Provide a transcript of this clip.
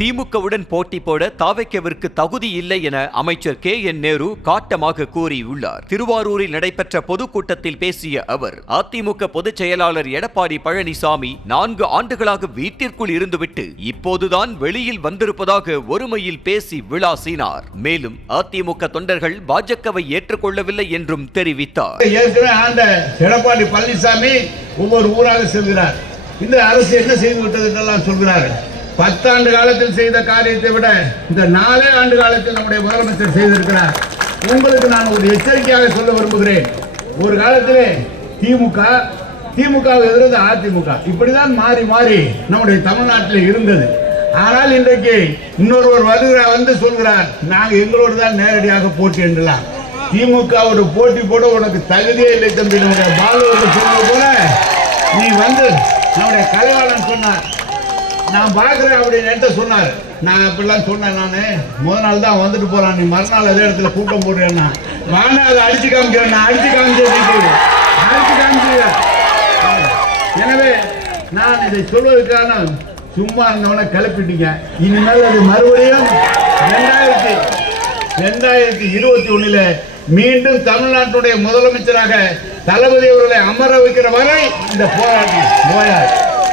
திமுகவுடன் போட்டி போட தாவேக்காவிற்கு தகுதி இல்லை என அமைச்சர் KN நேரு காட்டமாக கூறியுள்ளார். திருவாரூரில் நடைபெற்ற பொதுக்கூட்டத்தில் பேசிய அவர், அதிமுக பொதுச் செயலாளர் எடப்பாடி பழனிசாமி 4 ஆண்டுகளாக வீட்டிற்குள் இருந்துவிட்டு இப்போதுதான் வெளியில் வந்திருப்பதாக ஒருமையில் பேசி விளாசினார். மேலும் அதிமுக தொண்டர்கள் பாஜகவை ஏற்றுக்கொள்ளவில்லை என்றும் தெரிவித்தார். எடப்பாடி பழனிசாமி ஒவ்வொரு ஊராக செல்கிறார். இந்த அரசு என்ன செய்து விட்டது என்றெல்லாம் சொல்கிறார்கள். 10 ஆண்டு காலத்தில் செய்த காரியத்தை விட இந்த 4 ஆண்டு காலத்தில் நம்முடைய முதலமைச்சர் செய்திருக்கிறார். உங்களுக்கு நான் ஒரு எச்சரிக்கையாக சொல்ல விரும்புகிறேன். ஒரு காலத்திலே திமுக எதிர்த்து அதிமுக இப்படிதான் மாறி மாறி நம்முடைய தமிழ்நாட்டில் இருந்தது. ஆனால் இன்றைக்கு இன்னொருவர் வந்து சொல்கிறார், நாங்கள் எங்களோடு தான் நேரடியாக போட்டி என்றலாம். திமுகவோட போட்டி போட உனக்கு தகுதியே இல்லை தம்பி. நம்முடைய பாலுவோடு சொன்னது போல நீ வந்து நம்முடைய கலைவாளன் சொன்னார், நான் பார்க்குறேன் அப்படின்னு சொன்னார். நான் அப்படிலாம் சொன்னேன். நான் முதல் நாள் தான் வந்துட்டு போகிறான், நீ மறுநாள் அதே இடத்துல கூட்டம் போடுறேன்னா வாங்க அதை அடிச்சு காமிக்கிறேன். நான் அடிச்சு காமிச்சு. எனவே நான் இதை சொல்வதற்கான சும்மா இருந்தவனை கிளப்பிட்டீங்க. இனிமேல் அது மறுபடியும் 2021 மீண்டும் தமிழ்நாட்டுடைய முதலமைச்சராக தளபதி அவர்களை அமர வைக்கிற வரை இந்த போராட்டம் ஓயாது.